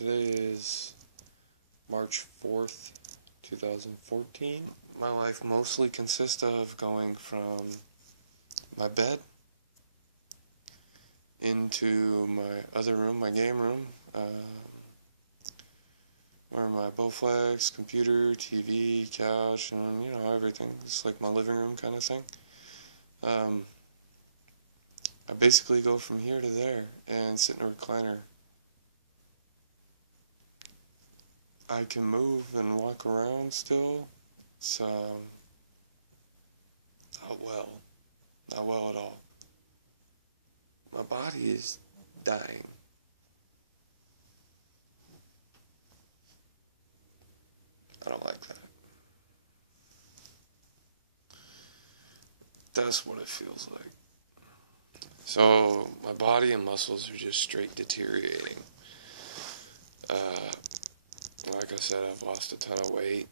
Today is March 4th, 2014. My life mostly consists of going from my bed into my other room, my game room, where my Bowflex, computer, TV, couch, and everything. It's like my living room kind of thing. I basically go from here to there and sit in a recliner. I can move and walk around still. It's not well at all. My body is dying. I don't like that. That's what it feels like. So my body and muscles are just straight deteriorating. Like I said, I've lost a ton of weight.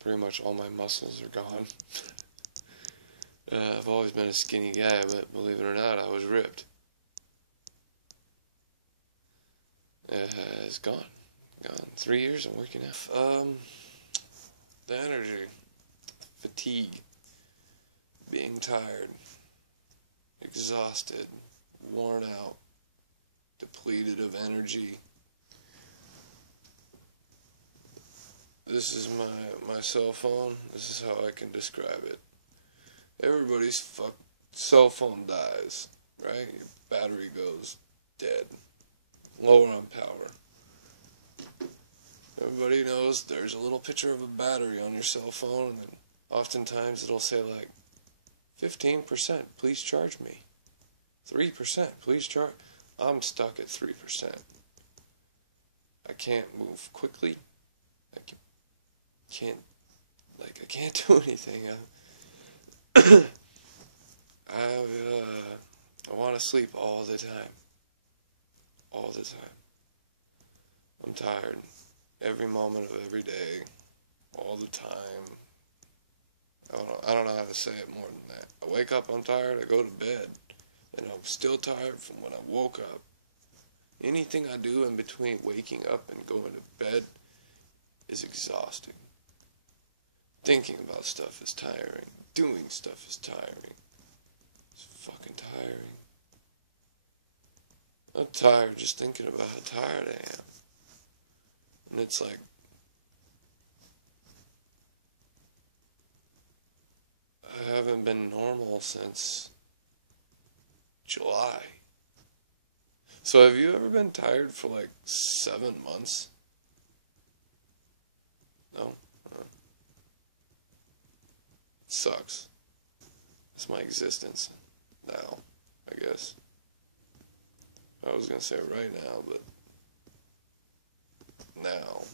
Pretty much all my muscles are gone. I've always been a skinny guy, but believe it or not, I was ripped. It's gone. 3 years I'm working out. The energy, fatigue, being tired, exhausted, worn out, depleted of energy. This is my cell phone. This is how I can describe it. Everybody's cell phone dies, right? Your battery goes dead. Lower on power. Everybody knows there's a little picture of a battery on your cell phone, and oftentimes it'll say like 15%, please charge me. 3%, please charge. I'm stuck at 3%. I can't move quickly. I can't do anything. I want to sleep all the time. All the time. I'm tired. Every moment of every day. All the time. I don't know how to say it more than that. I wake up, I'm tired, I go to bed, and I'm still tired from when I woke up. Anything I do in between waking up and going to bed is exhausting. Thinking about stuff is tiring. Doing stuff is tiring. It's fucking tiring. I'm tired just thinking about how tired I am. And it's like, I haven't been normal since July. So have you ever been tired for like 7 months? No? It sucks. It's my existence now, I guess. I was gonna say right now, but now.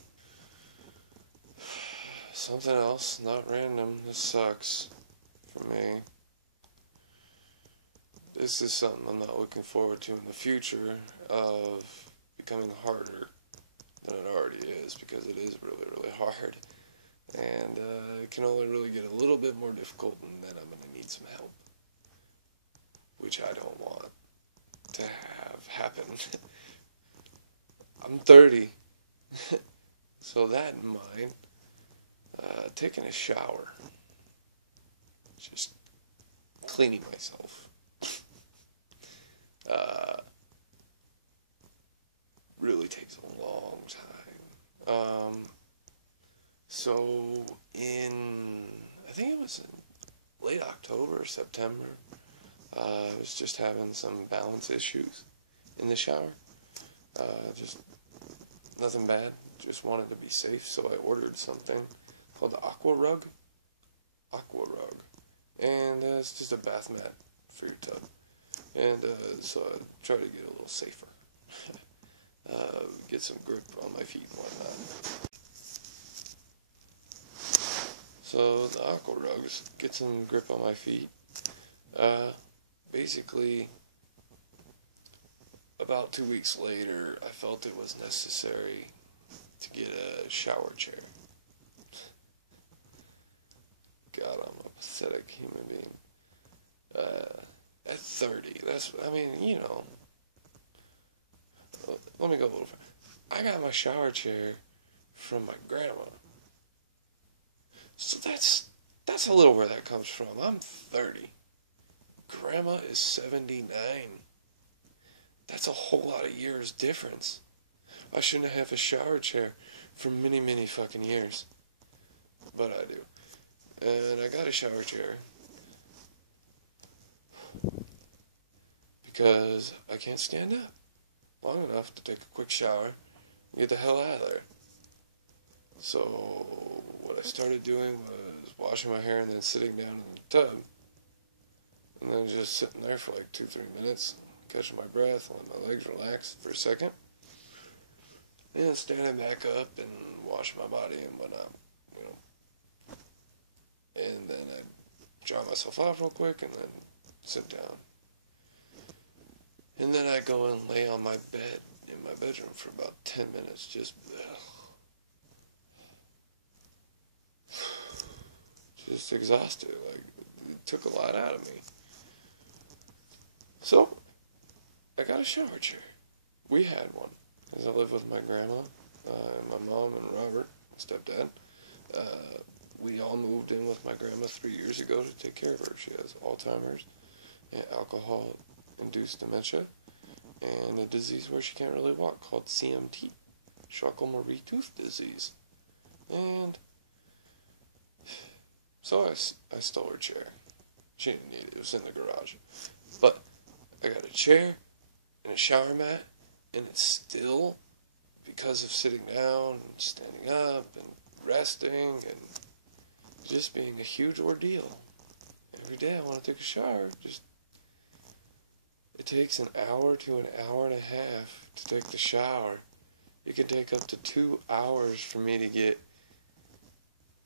Something else, not random. This sucks for me. This is something I'm not looking forward to in the future, of becoming harder than it already is, because it is really, really hard. And it can only really get a little bit more difficult, and then I'm going to need some help, which I don't want to have happen. I'm 30, so that in mind, taking a shower, just cleaning myself, really takes a long time. So I think it was in late October or September, I was just having some balance issues in the shower. Just nothing bad, just wanted to be safe, so I ordered something called the Aqua Rug. And it's just a bath mat for your tub. And so I try to get a little safer. Get some grip on my feet and whatnot. So the Aqua Rugs, get some grip on my feet. Basically, about 2 weeks later, I felt it was necessary to get a shower chair. God, I'm a pathetic human being. At 30, let me go a little further. I got my shower chair from my grandma. So that's a little where that comes from. I'm 30. Grandma is 79. That's a whole lot of years difference. I shouldn't have a shower chair for many, many fucking years. But I do. And I got a shower chair because I can't stand up long enough to take a quick shower and get the hell out of there. So what I started doing was washing my hair and then sitting down in the tub. And then just sitting there for like 2-3 minutes, catching my breath, letting my legs relax for a second. And then standing back up and washing my body and whatnot, you know. And then I'd dry myself off real quick and then sit down. And then I'd go and lay on my bed in my bedroom for about 10 minutes, just exhausted. Like, it took a lot out of me. So, I got a shower chair. We had one, as I lived with my grandma, and my mom and Robert, stepdad. We all moved in with my grandma 3 years ago to take care of her. She has Alzheimer's and alcohol-induced dementia, and a disease where she can't really walk called CMT, Charcot-Marie-Tooth disease. And so I stole her chair. She didn't need it. It was in the garage. But I got a chair and a shower mat, and it's still, because of sitting down and standing up and resting and just being a huge ordeal. Every day I want to take a shower. It takes an hour to an hour and a half to take the shower. It can take up to 2 hours for me to get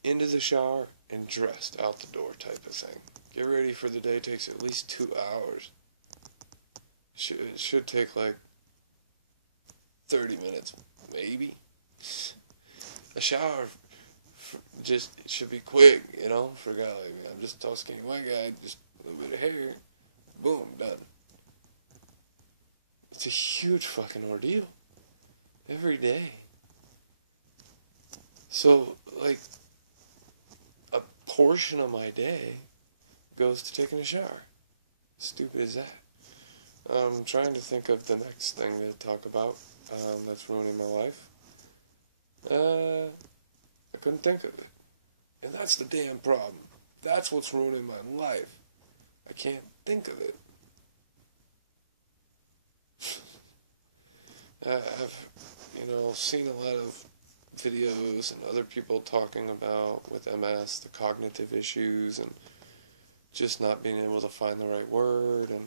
into the shower and dressed out the door type of thing. Get ready for the day takes at least 2 hours. It should take like 30 minutes, maybe. A shower it should be quick, you know, for a guy like me. I'm just a tall, skinny white guy, just a little bit of hair, boom, done. It's a huge fucking ordeal. Every day. So, like, a portion of my day goes to taking a shower. Stupid as that. I'm trying to think of the next thing to talk about that's ruining my life. I couldn't think of it. And that's the damn problem. That's what's ruining my life. I can't think of it. I've, seen a lot of videos and other people talking about, with MS, the cognitive issues and just not being able to find the right word, and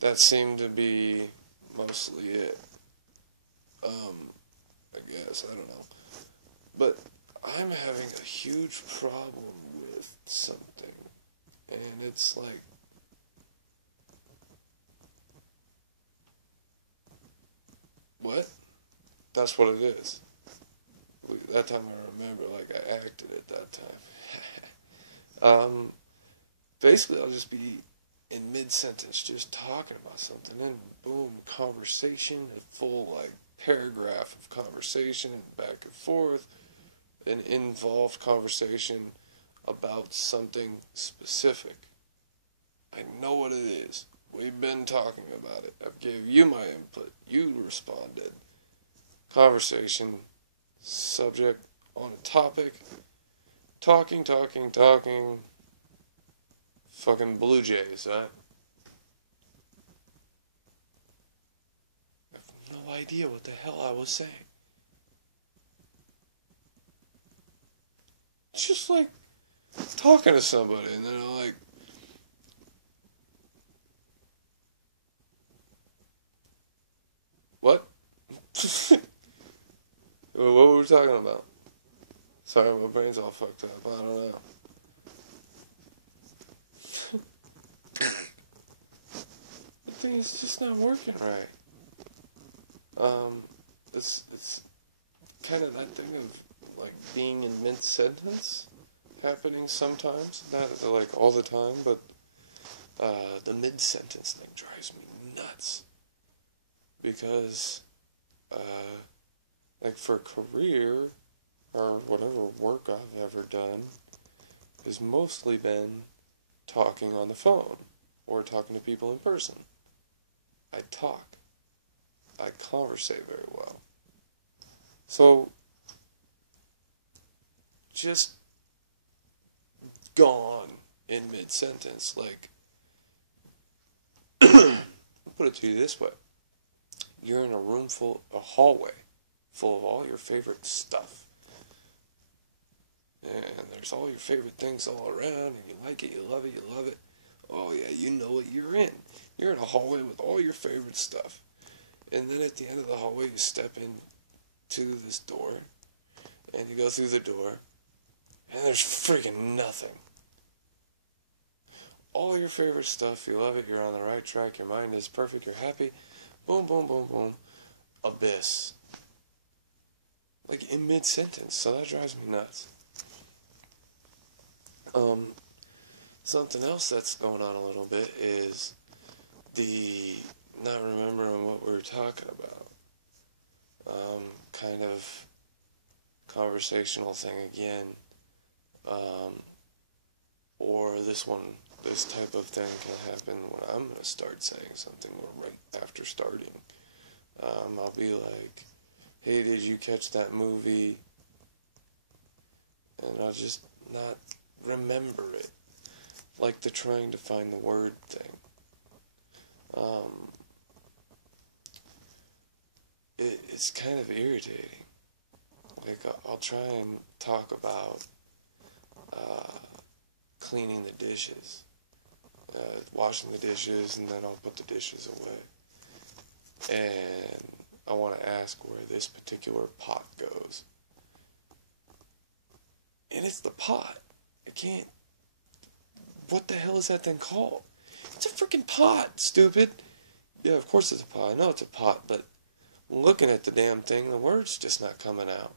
that seemed to be mostly it. I guess, I don't know. But I'm having a huge problem with something, and it's like, what? That's what it is. That time I remember, like, I acted at that time. Basically, I'll just be in mid-sentence just talking about something, and boom, conversation, a full, like, paragraph of conversation, and back and forth, an involved conversation about something specific. I know what it is. We've been talking about it. I've gave you my input. You responded. Conversation, subject, on a topic, talking. Fucking Blue Jays, huh? I have no idea what the hell I was saying. It's just like talking to somebody and then I'm like, what? What were we talking about? Sorry, my brain's all fucked up. I don't know. The thing is just not working right. It's kind of that thing of, like, being in mid-sentence happening sometimes. Not, like, all the time, but the mid-sentence thing drives me nuts. Because like for career, or whatever work I've ever done, has mostly been talking on the phone, or talking to people in person. I talk. I conversate very well. So, just gone in mid-sentence, like, I'll put it to you this way. You're in a hallway, full of all your favorite stuff. And there's all your favorite things all around, and you like it, you love it, you love it. Oh yeah, you know what you're in. You're in a hallway with all your favorite stuff. And then at the end of the hallway, you step into this door, and you go through the door, and there's friggin' nothing. All your favorite stuff, you love it, you're on the right track, your mind is perfect, you're happy. Boom, boom, boom, boom. Abyss. Like in mid-sentence, so that drives me nuts. Something else that's going on a little bit is the not remembering what we were talking about. Kind of conversational thing again. Or this type of thing can happen when I'm going to start saying something or right after starting. I'll be like, hey, did you catch that movie? And I'll just not remember it. Like the trying to find the word thing. It's kind of irritating. Like, I'll try and talk about cleaning the dishes. Washing the dishes, and then I'll put the dishes away. And I want to ask where this particular pot goes. And it's the pot. I can't... What the hell is that thing called? It's a freaking pot, stupid. Yeah, of course it's a pot. I know it's a pot, but looking at the damn thing, the word's just not coming out.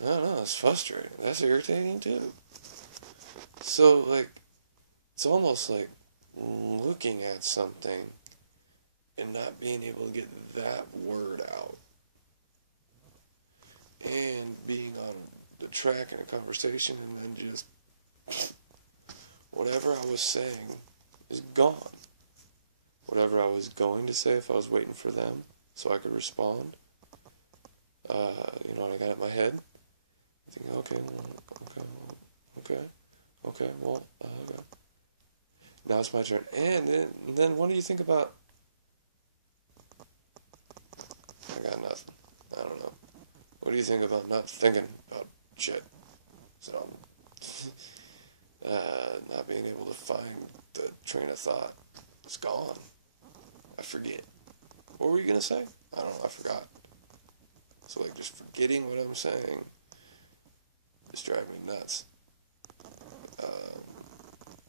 I don't know, it's frustrating. That's irritating, too. So, like, it's almost like looking at something and not being able to get that word out. And being on the track in a conversation and then just whatever I was saying is gone. Whatever I was going to say if I was waiting for them so I could respond, what I got in my head, thinking, okay, now it's my turn. And then what do you think about, I got nothing, I don't know. What do you think about not thinking about shit? So, not being able to find the train of thought. It's gone. I forget. What were you going to say? I don't know, I forgot. So, like, just forgetting what I'm saying is driving me nuts.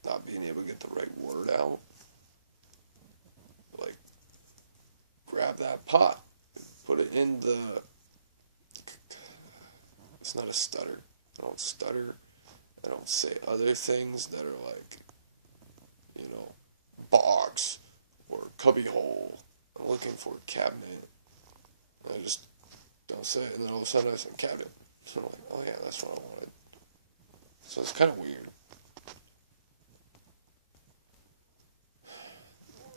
Not being able to get the right word out. Like, grab that pot, put it in the... It's not a stutter. I don't stutter. I don't say other things that are like, box or cubbyhole. I'm looking for a cabinet. I just don't say it, and then all of a sudden I say cabinet. So I'm like, oh yeah, that's what I wanted. So it's kind of weird.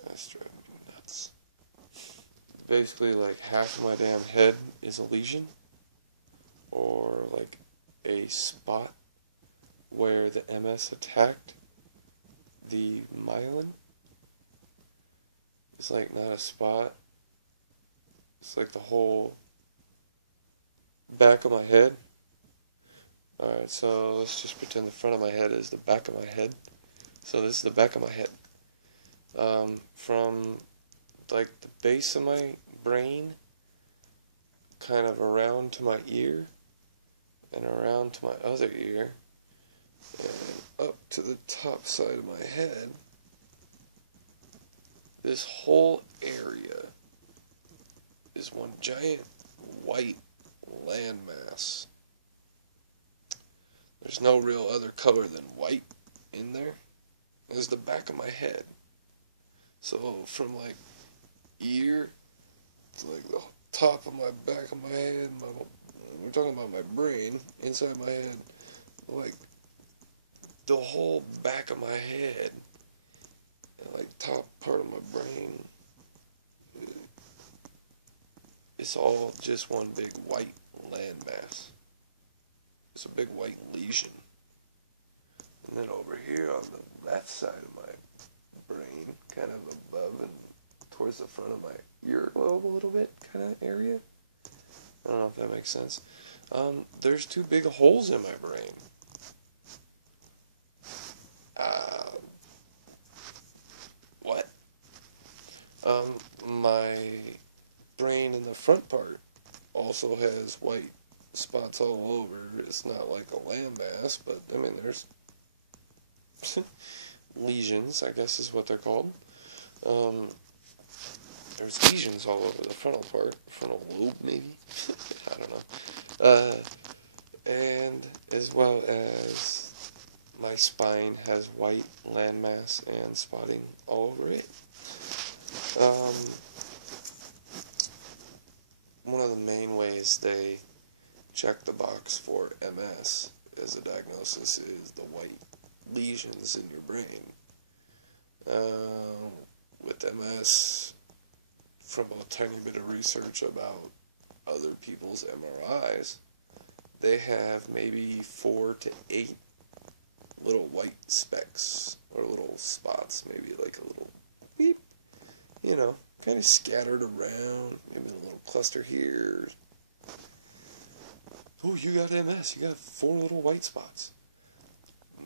That's driving me nuts. Basically, like, half of my damn head is a lesion. Or, like, a spot where the MS attacked the myelin. It's like not a spot. It's like the whole back of my head. Alright, so let's just pretend the front of my head is the back of my head. So this is the back of my head. From like the base of my brain, kind of around to my ear, and around to my other ear, and up to the top side of my head. This whole area is one giant white landmass. There's no real other color than white in there. It's the back of my head. So from like ear like the top of my back of my head, we're talking about my brain, inside my head, like the whole back of my head, and like top part of my brain, it's all just one big white landmass. It's a big white lesion. And then over here on the left side of my brain, kind of above and towards the front of my earlobe a little bit, kind of area. I don't know if that makes sense. There's two big holes in my brain. What? My brain in the front part also has white spots all over. It's not like a landmass, but I mean, there's lesions, I guess is what they're called. There's lesions all over the frontal part, frontal lobe maybe. I don't know. And as well as my spine has white landmass and spotting all over it. One of the main ways they check the box for MS as a diagnosis is the white lesions in your brain. With MS, from a tiny bit of research about other people's MRIs, they have maybe 4 to 8 little white specks, or little spots, maybe like a little beep, you know, kind of scattered around, maybe a little cluster here. Oh, you got MS, you got 4 little white spots.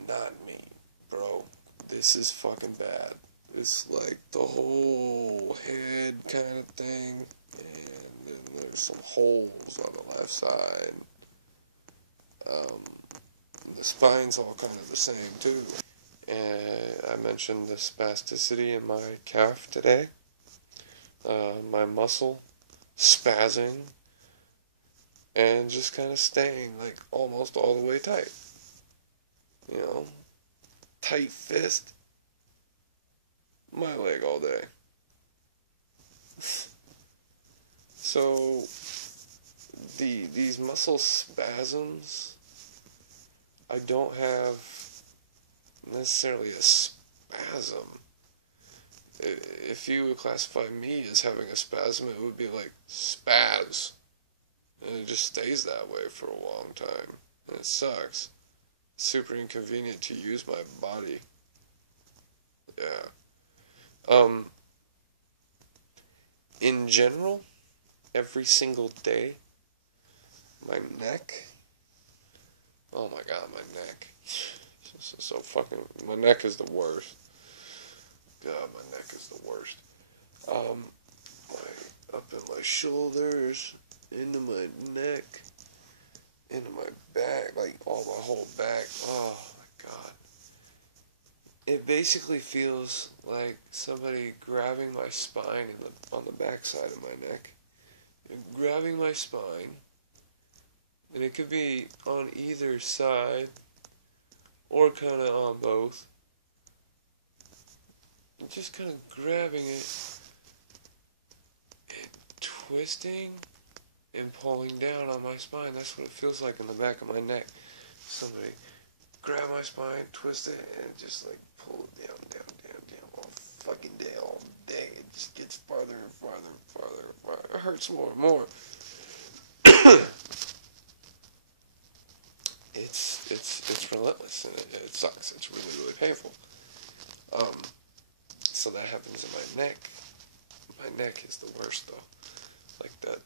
Not me, bro. This is fucking bad. It's like the whole head kind of thing, and then there's some holes on the left side. The spine's all kind of the same too. And I mentioned the spasticity in my calf today. My muscle spazzing and just kind of staying like almost all the way tight. You know, tight fist, my leg all day. So these muscle spasms, I don't have necessarily a spasm. If you would classify me as having a spasm, it would be like spaz. And it just stays that way for a long time. And it sucks. Super inconvenient to use my body. Yeah. In general, every single day, my neck, oh my god, my neck, so fucking, my neck is the worst. God, my neck is the worst. Up in my shoulders, into my neck, into my back, like all my whole back. Oh my god. It basically feels like somebody grabbing my spine on the back side of my neck. Grabbing my spine, and it could be on either side, or kind of on both. Just kind of grabbing it, and twisting, and pulling down on my spine. That's what it feels like in the back of my neck. Somebody grab my spine, twist it, and just like pull it down, all fucking day, all day. It just gets farther and farther and farther and farther. It hurts more and more. It's relentless, and it sucks. It's really, really painful. So that happens in my neck. My neck is the worst, though. Like the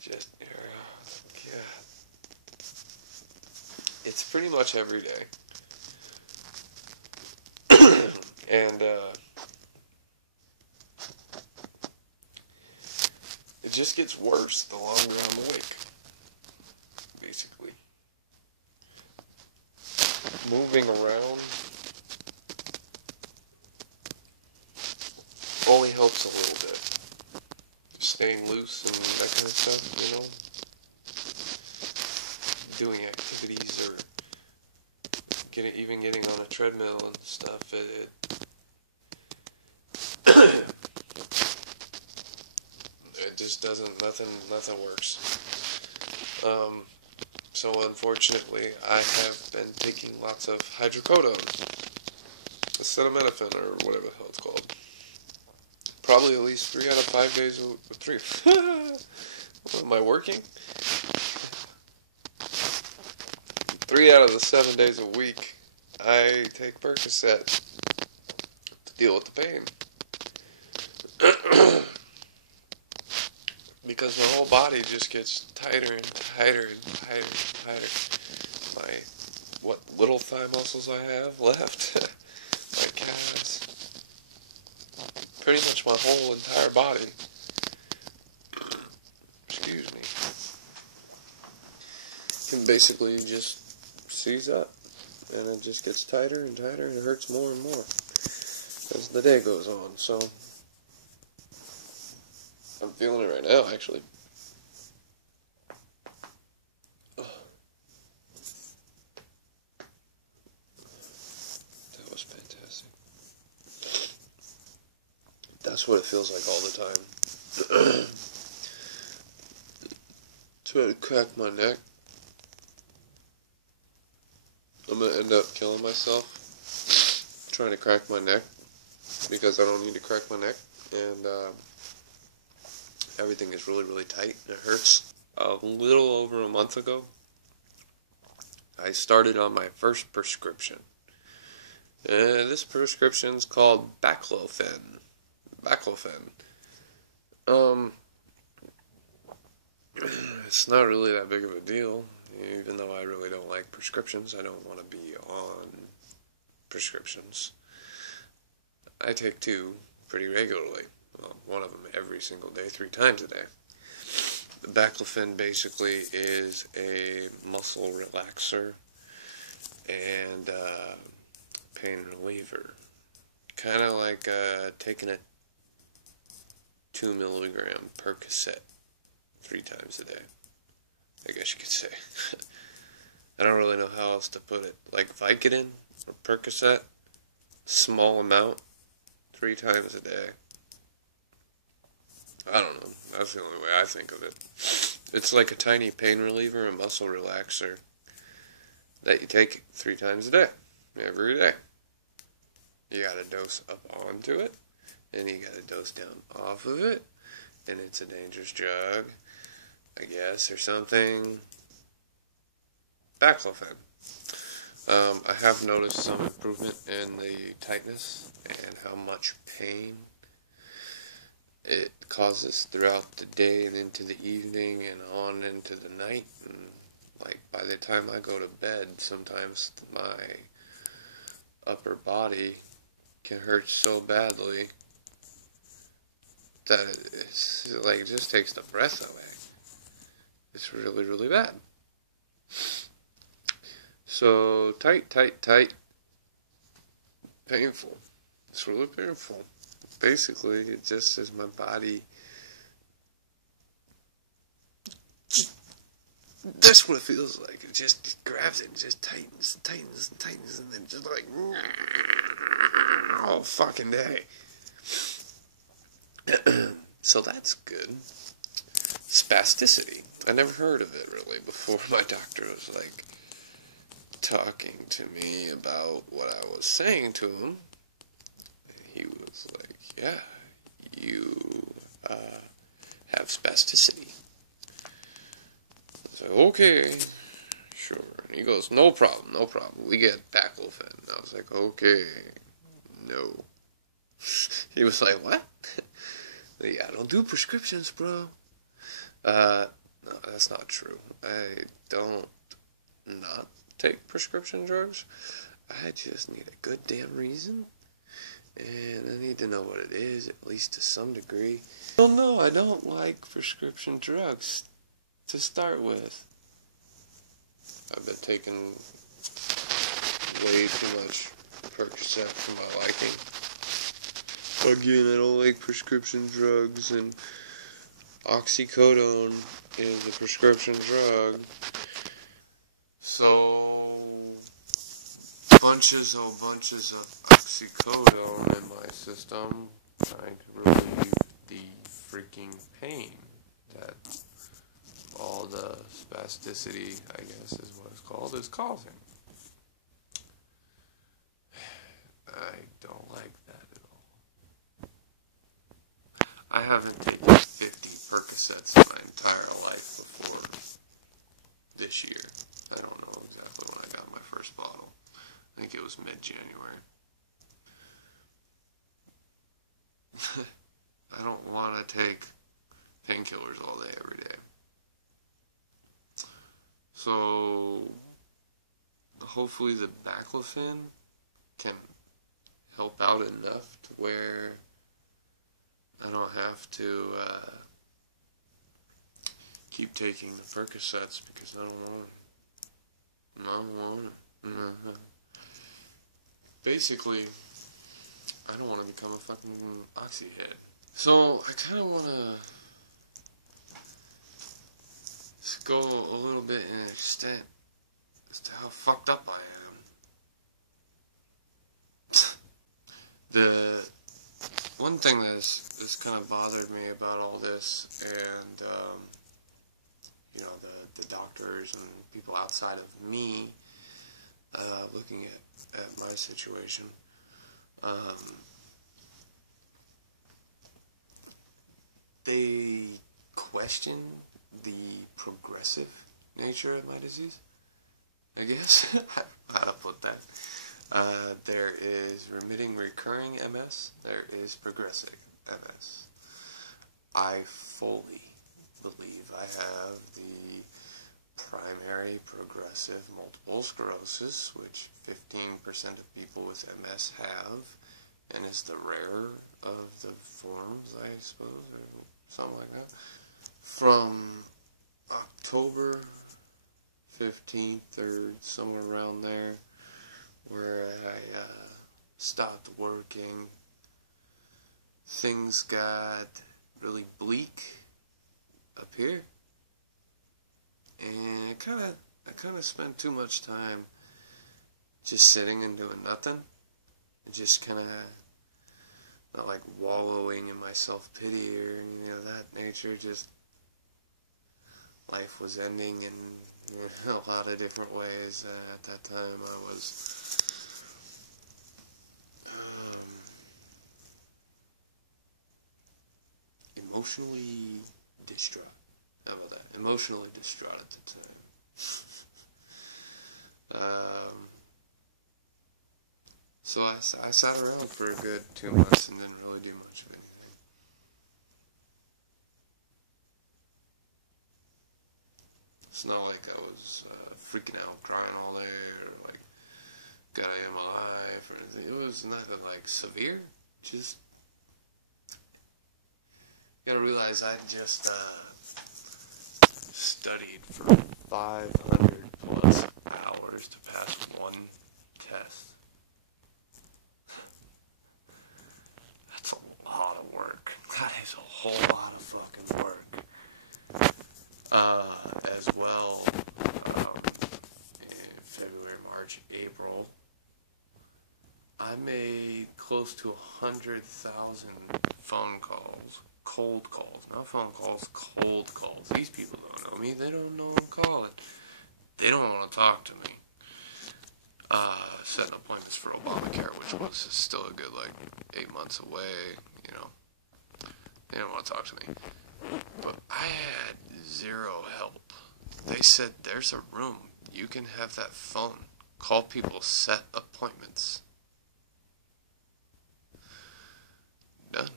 just, yeah. It's pretty much every day. And, it just gets worse the longer I'm awake, basically. Moving around only helps a little bit. Just staying loose and that kind of stuff, you know? Doing activities or even getting on a treadmill and stuff, it just doesn't, nothing works. So unfortunately, I have been taking lots of hydrocodone, acetaminophen, or whatever the hell it's called. Probably at least 3 out of 5 days a 3. Am I working? 3 out of the 7 days a week, I take Percocet to deal with the pain. Because my whole body just gets tighter and tighter and tighter and tighter. My, what little thigh muscles I have left, my calves, pretty much my whole entire body, excuse me, can basically just seize up. And it just gets tighter and tighter and it hurts more and more as the day goes on. So I'm feeling it right now, actually. Oh. That was fantastic. That's what it feels like all the time. Try to crack my neck. I'm going to end up killing myself trying to crack my neck because I don't need to crack my neck. And everything is really, really tight and it hurts. A little over a month ago, I started on my first prescription. And this prescription is called baclofen. It's not really that big of a deal. Even though I really don't like prescriptions, I don't want to be on prescriptions. I take 2 pretty regularly. Well, one of them every single day, 3 times a day. The baclofen basically is a muscle relaxer and pain reliever. Kind of like taking a 2 milligram Percocet 3 times a day, I guess you could say. I don't really know how else to put it. Like Vicodin or Percocet, small amount, 3 times a day. I don't know. That's the only way I think of it. It's like a tiny pain reliever, a muscle relaxer that you take 3 times a day, every day. You gotta dose up onto it, and you gotta dose down off of it, and it's a dangerous drug, I guess, or something. Baclofen. I have noticed some improvement in the tightness and how much pain it causes throughout the day and into the evening and on into the night. And like by the time I go to bed, sometimes my upper body can hurt so badly that it's like it just takes the breath away. It's really, really bad. So tight. Painful. It's really painful. Basically, it just says my body. That's what it feels like. It just grabs it and just tightens, and then just like all fucking day. So that's good. Spasticity. I never heard of it really before my doctor was like talking to me about what I was saying to him. He was like, yeah, you have spasticity. I was like, okay, sure. And he goes, no problem. We get baclofen. And I was like, okay, no. He was like, what? Yeah, I don't do prescriptions, bro. No, that's not true. I don't not take prescription drugs. I just need a good damn reason. And I need to know what it is, at least to some degree. Well, no, I don't like prescription drugs to start with. I've been taking way too much Percocet for my liking. Again, I don't like prescription drugs, and oxycodone is a prescription drug. So, bunches of oxycodone in my system trying to relieve the freaking pain. that all the spasticity, I guess is what it's called, is causing. I don't like that at all. I haven't taken 50 Percocets in my entire life before this year. I don't know exactly when I got my first bottle. I think it was mid-January. I don't want to take painkillers all day, every day. So, hopefully the baclofen can help out enough to where I don't have to keep taking the Percocets, because I don't want it. I don't want it. No. Basically, I don't want to become a fucking oxy head. So, I kind of want to go a little bit in extent as to how fucked up I am. The one thing that's kind of bothered me about all this, and you know, the doctors and people outside of me looking at my situation, they question the progressive nature of my disease, I guess. How to put that. There is remitting recurring MS. There is progressive MS. I fully believe I have the primary progressive multiple sclerosis, which 15% of people with MS have, and is the rarer of the forms, I suppose, or something like that. From October 15th or somewhere around there, where I stopped working, things got really bleak up here, and I kind of spent too much time just sitting and doing nothing, and just kind of not like wallowing in my self-pity or that nature. Just life was ending in a lot of different ways. At that time I was emotionally distraught. How about that? Emotionally distraught at the time. So I sat around for a good 2 months and didn't really do much of anything. It's not like I was freaking out, crying all day, or like got out of my life or anything. It was nothing like severe. Just you gotta realize I just studied for 500 plus hours to pass one test. That's a lot of work. That is a whole lot of fucking work. As well, in February, March, April, I made close to 100,000 phone calls. Cold calls. Not phone calls, cold calls. These people don't know me. They don't know what I'm calling. They don't want to talk to me. Setting appointments for Obamacare, which was still a good, 8 months away, They don't want to talk to me. But I had zero help. They said, there's a room. You can have that phone. Call people, set appointments. Done.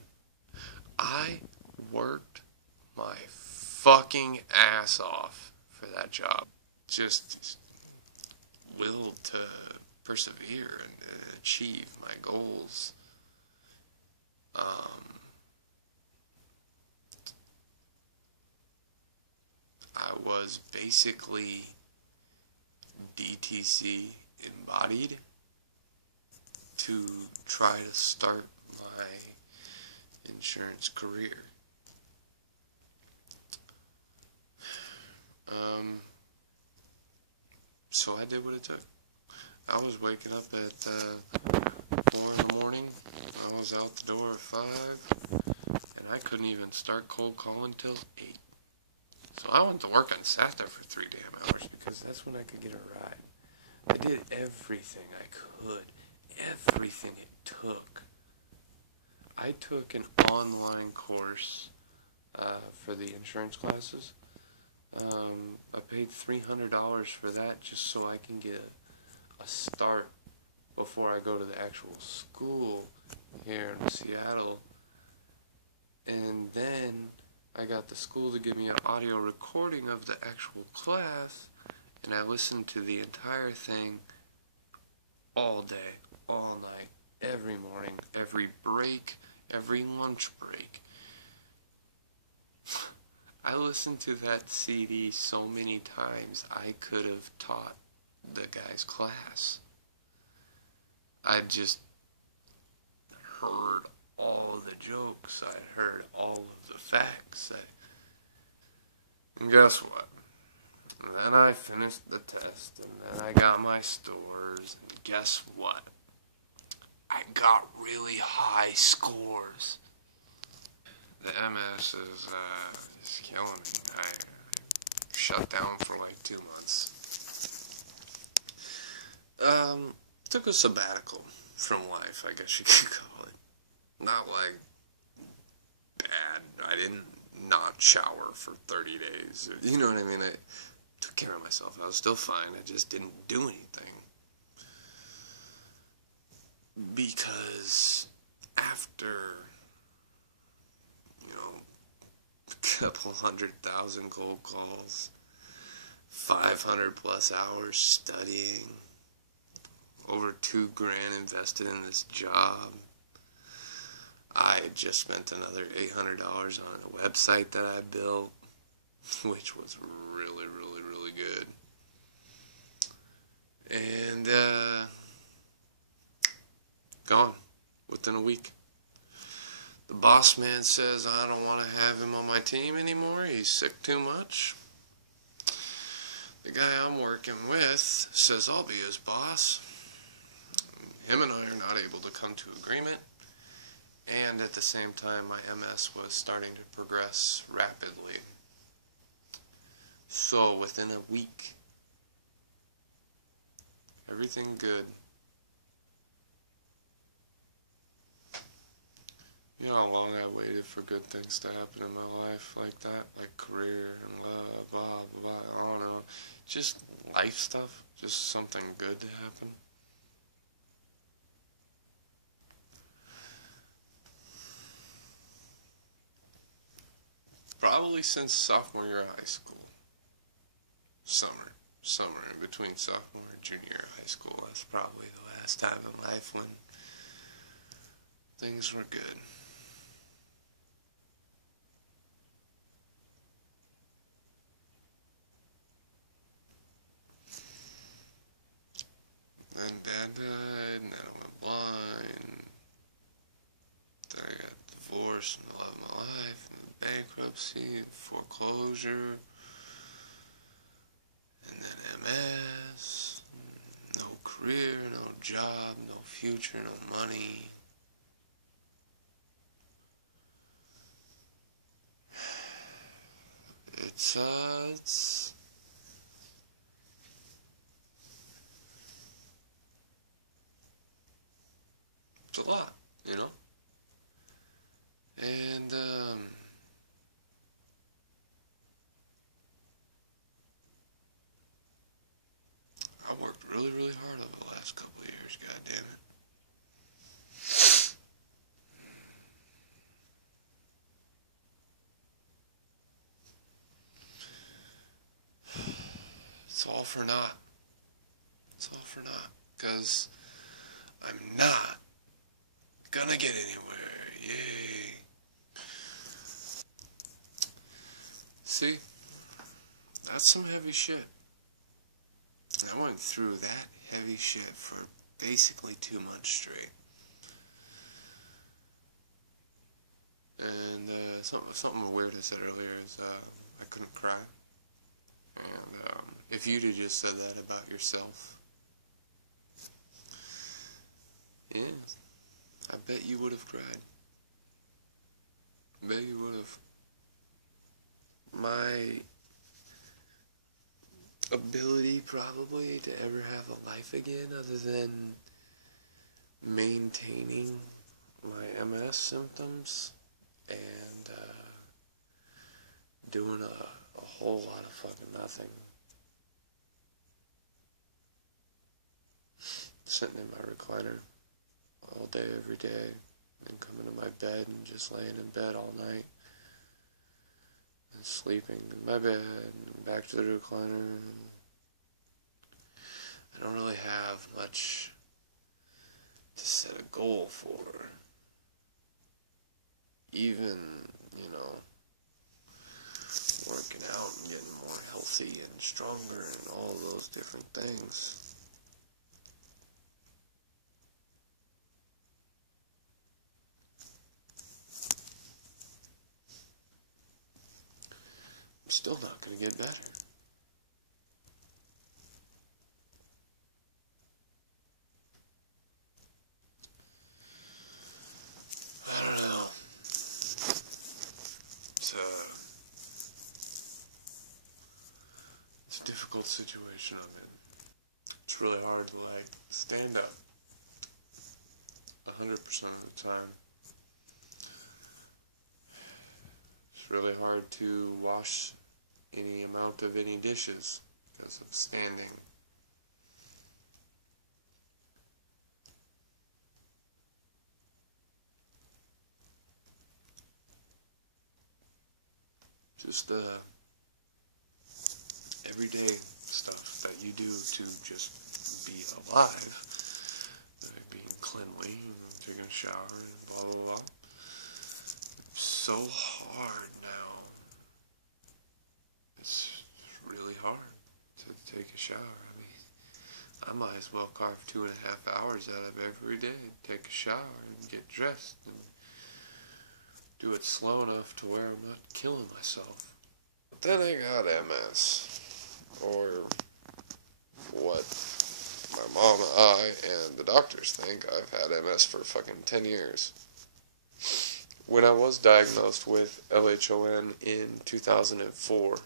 I worked my fucking ass off for that job. Just will to persevere and achieve my goals. I was basically DTC embodied to try to start my insurance career. So I did what it took. I was waking up at 4 in the morning. I was out the door at 5, and I couldn't even start cold calling till 8. So I went to work and sat there for 3 damn hours because that's when I could get a ride. I did everything I could, everything it took. I took an online course for the insurance classes. I paid $300 for that just so I can get a start before I go to the actual school here in Seattle. And then I got the school to give me an audio recording of the actual class, and I listened to the entire thing all day, all night, every morning, every break, every lunch break. I listened to that CD so many times I could have taught the guy's class. I just heard all the jokes. I heard all of the facts. And guess what? And then I finished the test, and then I got my stores, and guess what? I got really high scores. The MS is killing me. I shut down for like 2 months. Took a sabbatical from life, I guess you could call it. Not like bad. I didn't not shower for 30 days. You know what I mean? I took care of myself. I was still fine. I just didn't do anything. Because after, a couple 100,000 cold calls, 500 plus hours studying, over $2,000 invested in this job. I just spent another $800 on a website that I built, which was really, really, really good. And, gone within a week. The boss man says I don't want to have him on my team anymore. He's sick too much. The guy I'm working with says I'll be his boss. Him and I are not able to come to agreement. And at the same time, my MS was starting to progress rapidly. So within a week, everything good. You know how long I waited for good things to happen in my life like that? Like career and love, blah, blah, blah, I don't know. Just life stuff. Just something good to happen. Probably since sophomore year of high school. Summer in between sophomore and junior year of high school. That's probably the last time in life when things were good. Then Dad died, and then I went blind. Then I got divorced and the love of my life, and then bankruptcy, foreclosure, and then MS, no career, no job, no future, no money. It's a lot, you know? And, I worked really, really hard over the last couple of years, God damn it. It's all for naught. It's all for naught. Because I'm not gonna get anywhere. Yay. See? That's some heavy shit. I went through that heavy shit for basically 2 months straight. And something weird I said earlier is I couldn't cry. And if you'd have just said that about yourself, yeah, I bet you would have cried. I bet you would have. My ability probably to ever have a life again other than maintaining my MS symptoms and doing a whole lot of fucking nothing. Sitting in my recliner all day, every day, and coming to my bed and just laying in bed all night and sleeping in my bed and back to the recliner. I don't really have much to set a goal for. Even, working out and getting more healthy and stronger and all those different things. I'm still not going to get better. I don't know. It's a difficult situation I'm in. It's really hard to, stand up 100% of the time. It's really hard to wash any amount of any dishes because of standing. Just everyday stuff that you do to just be alive, like being cleanly, taking a shower, and blah blah blah. It's so hard now. It's really hard to take a shower. I mean, I might as well carve 2.5 hours out of every day, take a shower and get dressed and do it slow enough to where I'm not killing myself. But then I got MS, or what my mom, I, and the doctors think I've had MS for fucking 10 years. When I was diagnosed with LHON in 2004,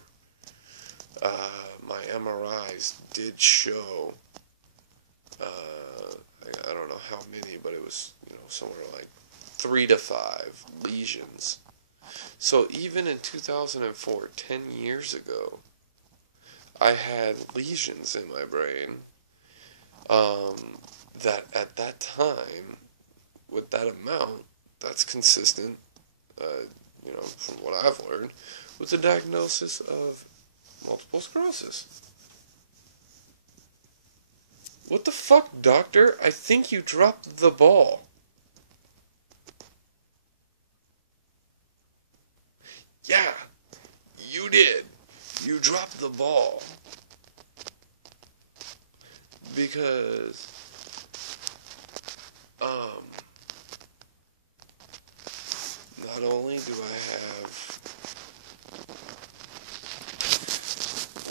my MRIs did show, I don't know how many, but it was, somewhere like 3 to 5 lesions. So even in 2004, 10 years ago, I had lesions in my brain that at that time, with that amount, that's consistent, from what I've learned, with the diagnosis of multiple sclerosis. What the fuck, doctor? I think you dropped the ball. Yeah, you did. You dropped the ball. Because, not only do I have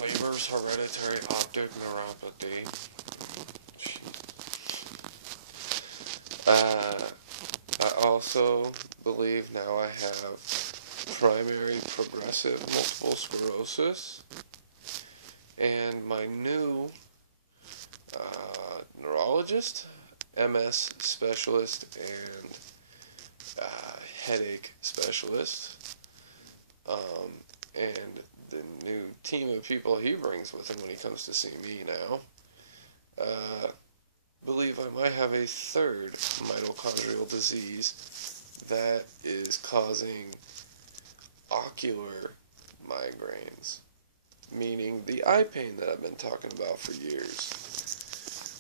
Leber's hereditary optic neuropathy, I also believe now I have primary progressive multiple sclerosis, and my new neurologist, MS specialist, and headache specialist, and the new team of people he brings with him when he comes to see me now, believe I might have a third mitochondrial disease that is causing ocular migraines, meaning the eye pain that I've been talking about for years.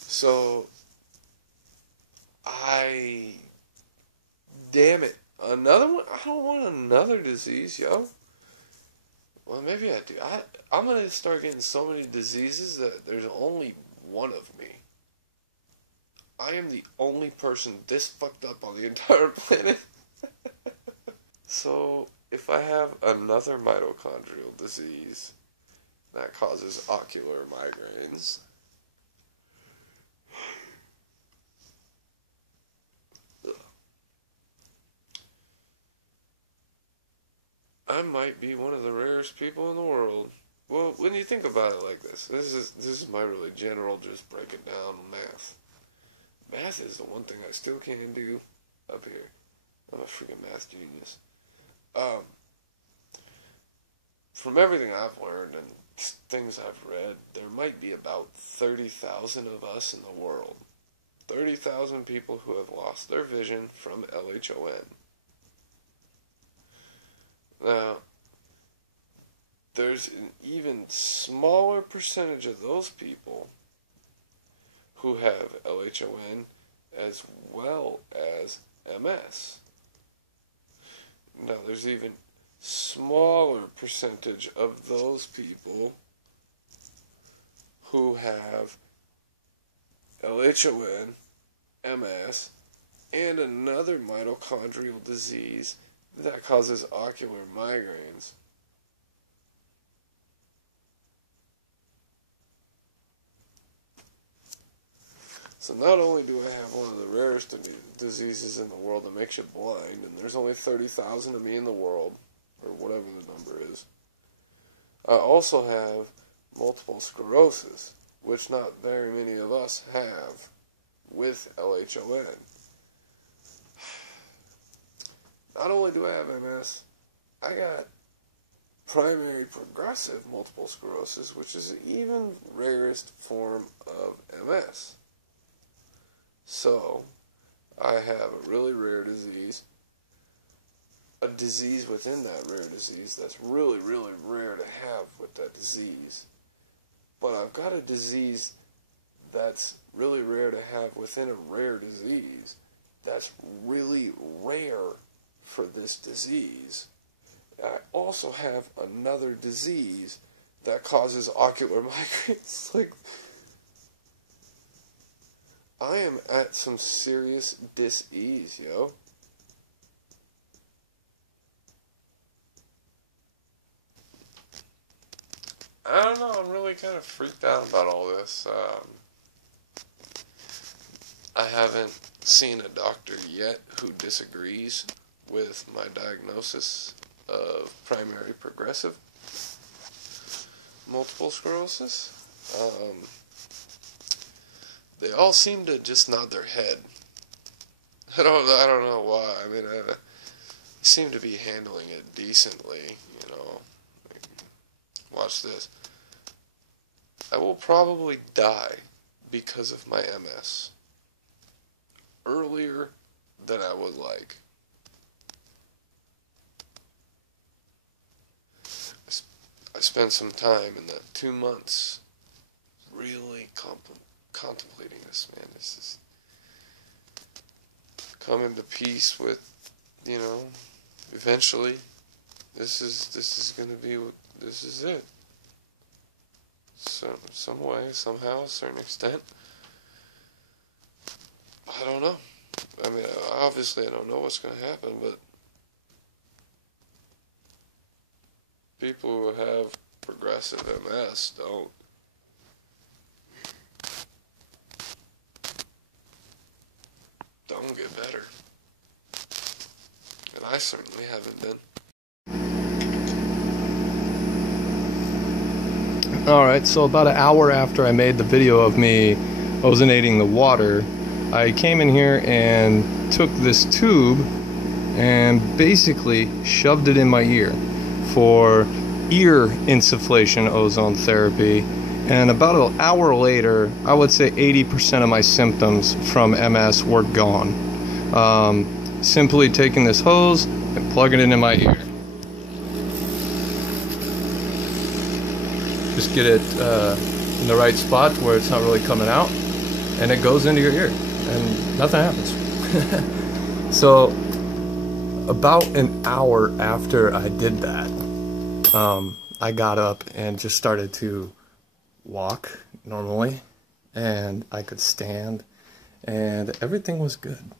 So, damn it, another one? I don't want another disease, yo. Well, maybe I do. I'm gonna start getting so many diseases that there's only one of me. I am the only person this fucked up on the entire planet. So, if I have another mitochondrial disease that causes ocular migraines, I might be one of the rarest people in the world. Well, when you think about it like this is my really general, just break it down math. Math is the one thing I still can't do up here. I'm a freaking math genius. From everything I've learned and things I've read, there might be about 30,000 of us in the world. 30,000 people who have lost their vision from LHON. Now, there's an even smaller percentage of those people who have LHON as well as MS. Now, there's even smaller percentage of those people who have LHON, MS, and another mitochondrial disease that causes ocular migraines. So not only do I have one of the rarest diseases in the world that makes you blind, and there's only 30,000 of me in the world, or whatever the number is, I also have multiple sclerosis, which not very many of us have with LHON. Not only do I have MS, I got primary progressive multiple sclerosis, which is the even rarest form of MS. So, I have a really rare disease, a disease within that rare disease that's really, really rare to have with that disease. But I've got a disease that's really rare to have within a rare disease that's really rare for this disease. I also have another disease that causes ocular migraines. Like, I am at some serious dis-ease, yo. I don't know, I'm really kind of freaked out about all this. I haven't seen a doctor yet who disagrees with my diagnosis of primary progressive multiple sclerosis. They all seem to just nod their head. I don't know why. I mean, I seem to be handling it decently, you know. Watch this. I will probably die because of my MS earlier than I would like. I spent some time in the 2 months really contemplating this, man. This is coming to peace with, you know, eventually this is gonna be, this is it. So, some way, somehow, a certain extent. I don't know. I mean, obviously I don't know what's gonna happen, but people who have progressive MS don't get better. And I certainly haven't been. Alright, so about an hour after I made the video of me ozonating the water, I came in here and took this tube and basically shoved it in my ear for ear insufflation ozone therapy. And about an hour later, I would say 80% of my symptoms from MS were gone. Simply taking this hose and plugging it in my ear. Just get it in the right spot where it's not really coming out, and it goes into your ear, and nothing happens. So, about an hour after I did that, I got up and just started to walk normally, and I could stand, and everything was good.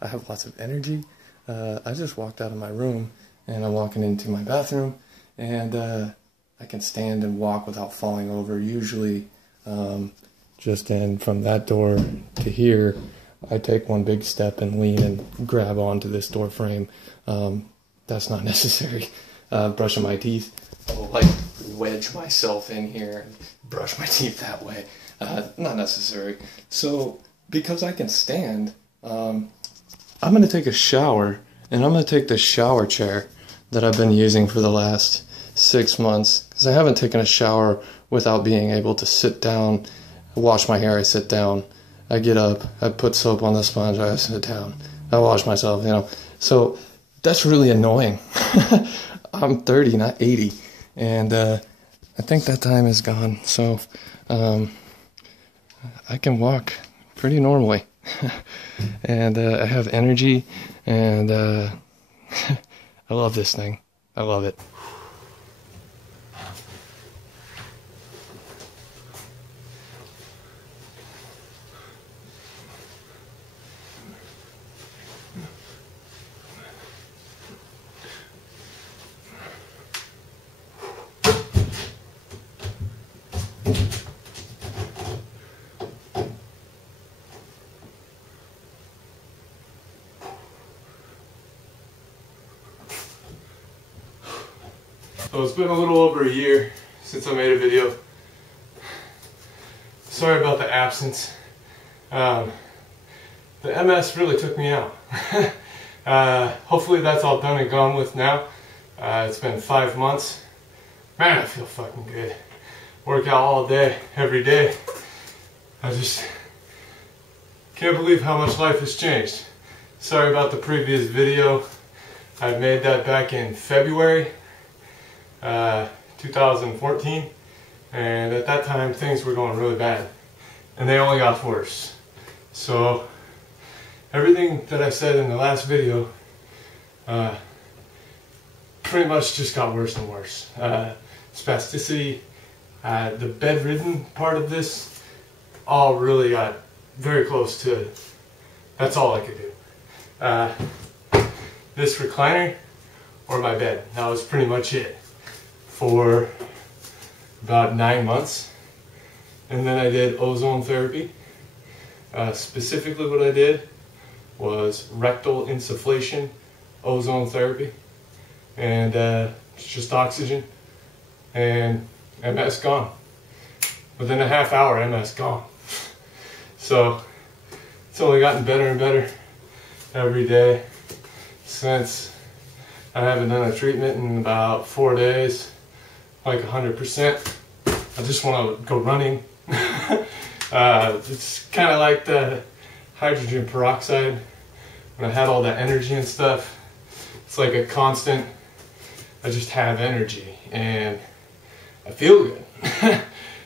I have lots of energy. I just walked out of my room, and I'm walking into my bathroom, and I can stand and walk without falling over. Usually, just in from that door to here, I take one big step and lean and grab onto this door frame. That's not necessary. Brushing my teeth, I'll like wedge myself in here and brush my teeth that way. Not necessary. So because I can stand, I'm going to take a shower, and I'm going to take the shower chair that I've been using for the last 6 months, because I haven't taken a shower without being able to sit down, wash my hair, I sit down, I get up, I put soap on the sponge, I sit down, I wash myself, you know. So that's really annoying. I'm 30, not 80, and I think that time is gone. So I can walk pretty normally, and I have energy, and I love this thing. I love it. So it's been a little over a year since I made a video. Sorry about the absence. The MS really took me out. Hopefully that's all done and gone with now. It's been 5 months. Man, I feel fucking good. Work out all day, every day. I just can't believe how much life has changed. Sorry about the previous video. I made that back in February 2014, and at that time things were going really bad, and they only got worse. So everything that I said in the last video pretty much just got worse and worse. Spasticity, the bedridden part of this, all really got very close to, that's all I could do. This recliner or my bed, that was pretty much it for about 9 months. And then I did ozone therapy. Specifically what I did was rectal insufflation ozone therapy, and it's just oxygen, and MS gone. Within a half hour, MS gone. So it's only gotten better and better every day since I haven't done a treatment in about 4 days. Like 100%. I just want to go running. It's kind of like the hydrogen peroxide. When I had all that energy and stuff, it's like a constant, I just have energy and I feel good.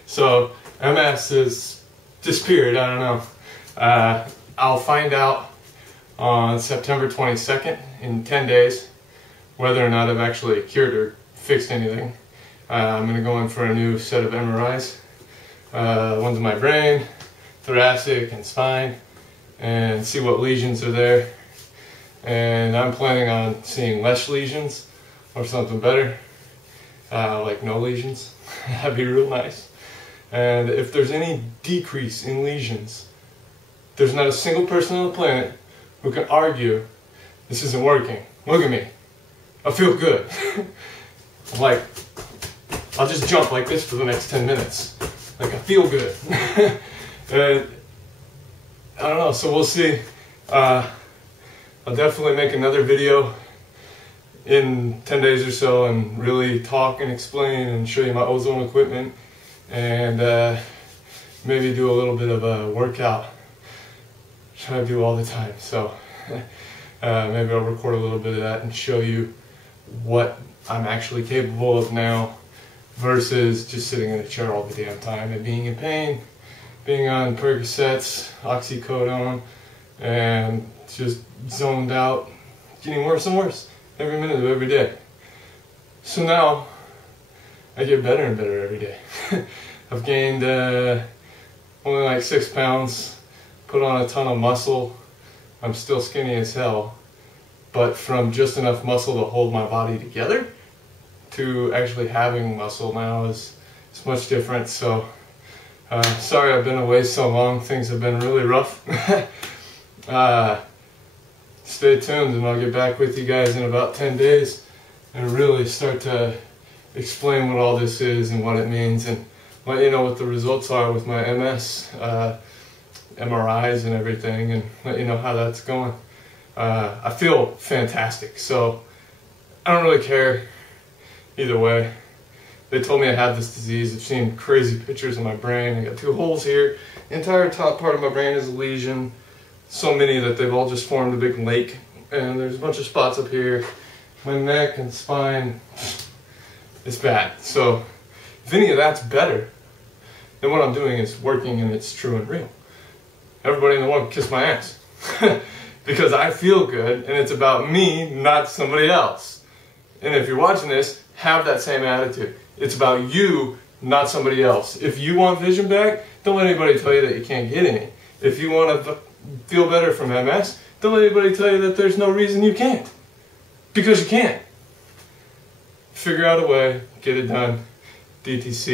So MS has disappeared, I don't know. I'll find out on September 22nd, in 10 days, whether or not I've actually cured or fixed anything. I'm going to go in for a new set of MRIs. One's in my brain, thoracic, and spine, and see what lesions are there. And I'm planning on seeing less lesions or something better, like no lesions. That'd be real nice. And if there's any decrease in lesions, there's not a single person on the planet who can argue this isn't working. Look at me. I feel good. Like, I'll just jump like this for the next 10 minutes. Like, I feel good. And I don't know, so we'll see. I'll definitely make another video in 10 days or so and really talk and explain and show you my ozone equipment, and maybe do a little bit of a workout. Try to do all the time. So maybe I'll record a little bit of that and show you what I'm actually capable of now versus just sitting in a chair all the damn time and being in pain, being on Percocets, oxycodone, and just zoned out, getting worse and worse every minute of every day. So now I get better and better every day. I've gained only like 6 pounds, put on a ton of muscle. I'm still skinny as hell, but from just enough muscle to hold my body together to actually having muscle now is much different. So sorry I've been away so long. Things have been really rough. Stay tuned and I'll get back with you guys in about 10 days and really start to explain what all this is and what it means, and let you know what the results are with my MS, MRIs and everything, and let you know how that's going. I feel fantastic, so I don't really care either way. They told me I have this disease. I've seen crazy pictures of my brain. I got 2 holes here. The entire top part of my brain is a lesion. So many that they've all just formed a big lake. And there's a bunch of spots up here. My neck and spine, it's bad. So if any of that's better, then what I'm doing is working and it's true and real. Everybody in the world kiss my ass. Because I feel good and it's about me, not somebody else. And if you're watching this, have that same attitude. It's about you, not somebody else. If you want vision back, don't let anybody tell you that you can't get any. If you want to feel better from MS, don't let anybody tell you that there's no reason you can't. Because you can't. Figure out a way, get it done. DTC.